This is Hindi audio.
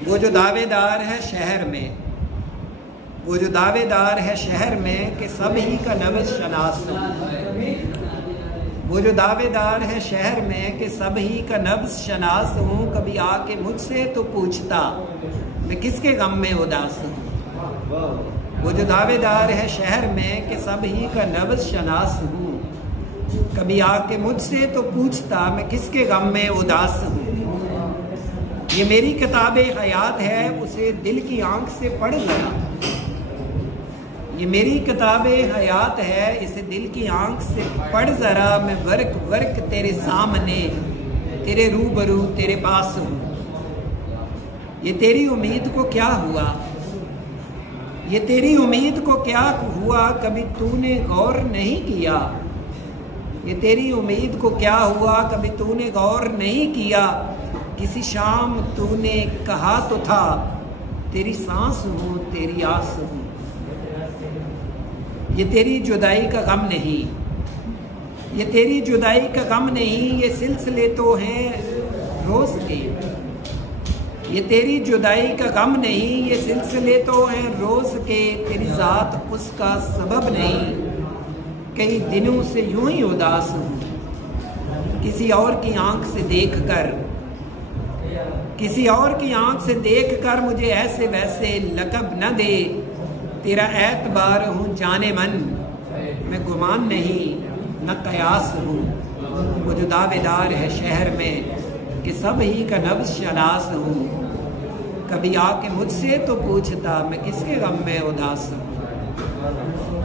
वो जो दावेदार है शहर में, वो जो दावेदार है शहर में कि सब ही का नब्ज़ शनास हूँ। वो जो दावेदार है शहर में कि सब ही का नब्ज़ शनास हूँ। कभी आके मुझसे तो पूछता मैं किसके गम में उदास हूँ। वो जो दावेदार है शहर में कि सब ही का नब्ज़ शनास हूँ। कभी आके मुझसे तो पूछता मैं किसके गम में उदास हूँ। ये मेरी किताबे हयात है, उसे दिल की आंख से पढ़ जरा। ये मेरी किताबे हयात है, इसे दिल की आंख से पढ़ जरा। मैं वर्क वर्क तेरे सामने, तेरे रूबरू तेरे पास हूँ। ये तेरी उम्मीद को क्या हुआ, ये तेरी उम्मीद को क्या हुआ, कभी तूने गौर नहीं किया। ये तेरी उम्मीद को क्या हुआ, कभी तूने गौर नहीं किया। किसी शाम तूने कहा तो था तेरी सांस हूँ तेरी आस हूँ। ये तेरी जुदाई का गम नहीं, ये तेरी जुदाई का गम नहीं, ये सिलसिले तो हैं रोज़ के। ये तेरी जुदाई का गम नहीं, ये सिलसिले तो हैं रोज़ के। तेरी ज़ात उसका सबब नहीं, कई दिनों से यूं ही उदास हूँ। किसी और की आंख से देखकर, किसी और की आंख से देखकर मुझे ऐसे वैसे लक़ब न दे। तेरा एतबार हूँ जाने मन, मैं गुमान नहीं न कयास हूँ। वो जो दावेदार है शहर में कि सब ही का नब्ज़ शनास हूँ। कभी आके मुझसे तो पूछता मैं किसके गम में उदास हूँ।